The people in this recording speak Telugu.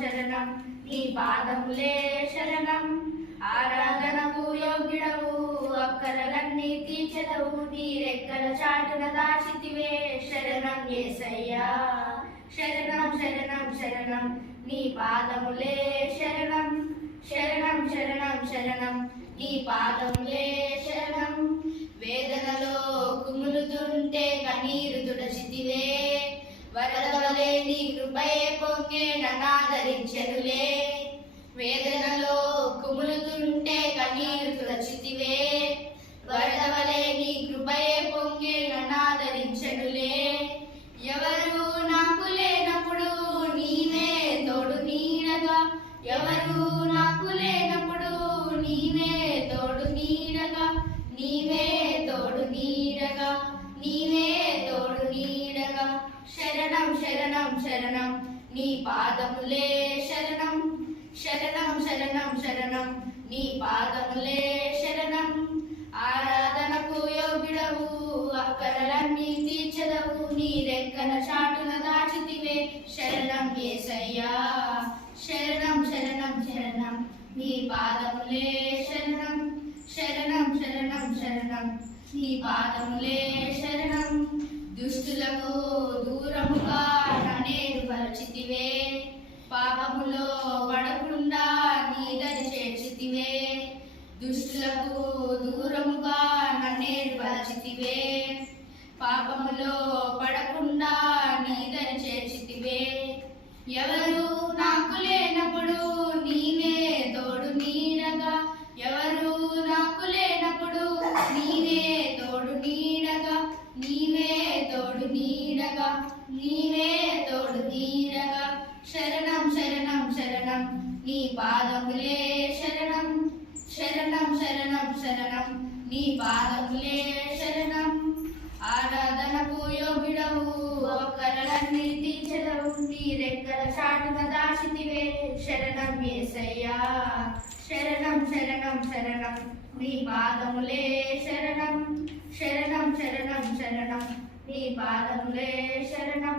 శరణం నీ పాదములే శరణం ఆరాధనకు యోగ్యుడవు అక్కరలన్నీ తీర్చెదవు నీ రెక్కల చాటున దాచితివే శరణం యేసయ్యా శరణం శరణం శరణం నీ పాదములే శరణం శరణం శరణం శరణం నీ పాదములే శరణం వేదనలో కుములుతుంటే కన్నీరు తుడచితివే వరదవలే నీ కృపయే పొంగే నన్నాదరించెనులే వేదనలో కుములుతుంటే కన్నీరు తుడచితివే వరదవలే నీ కృపయే పొంగే నన్నాదరించెనులే ఎవరు నాకు లేనప్పుడు నీవే తోడు నీడగా ఎవరు నాకు లేనప్పుడు నీవే తోడు నీడగా నీవే తోడు నీడగా నీవే తోడు నీడగా శరణం శరణం శరణం నీ పాదములే శరణం శరణం శరణం శరణం నీ పాదములే శరణం ఆరాధనకు యోగ్యుడవు అక్కరలన్నీ తీర్చెదవు నీ రెక్కల చాటున దాచితివే శరణం యేసయ్యా శరణం శరణం శరణం నీ పాదములే శరణం శరణం శరణం శరణం నీ పాదములే శరణం దుష్టులకు దూరముగా నన్నేరు పరచితివే పాపములో పడకుండా నీ దరి చేర్చితివే దుష్టులకు దూరముగా నన్నేరు పరచితివే పాపములో పడకుండా నీ దరి చేర్చితివే ఎవరు నాకు లేనప్పుడు నీవే తోడు నీడగా ఎవరు నాకు లేనప్పుడు నీవే తోడు నీడగా నీవే తోడు నీడగా నీవే తోడు నీడగా శరణం శరణం శరణం నీ పాదములే శరణం శరణం శరణం శరణం నీ పాదములే శరణం ఆరాధనకు యోగ్యుడవు ఒక్కరలన్నీ తీర్చెదవు నీ రెక్కల చాటున దాచితివే శరణం యేసయ్యా శరణం శరణం శరణం నీ పాదములే శరణం శరణం శరణం శరణం నీ పాదములే శరణం.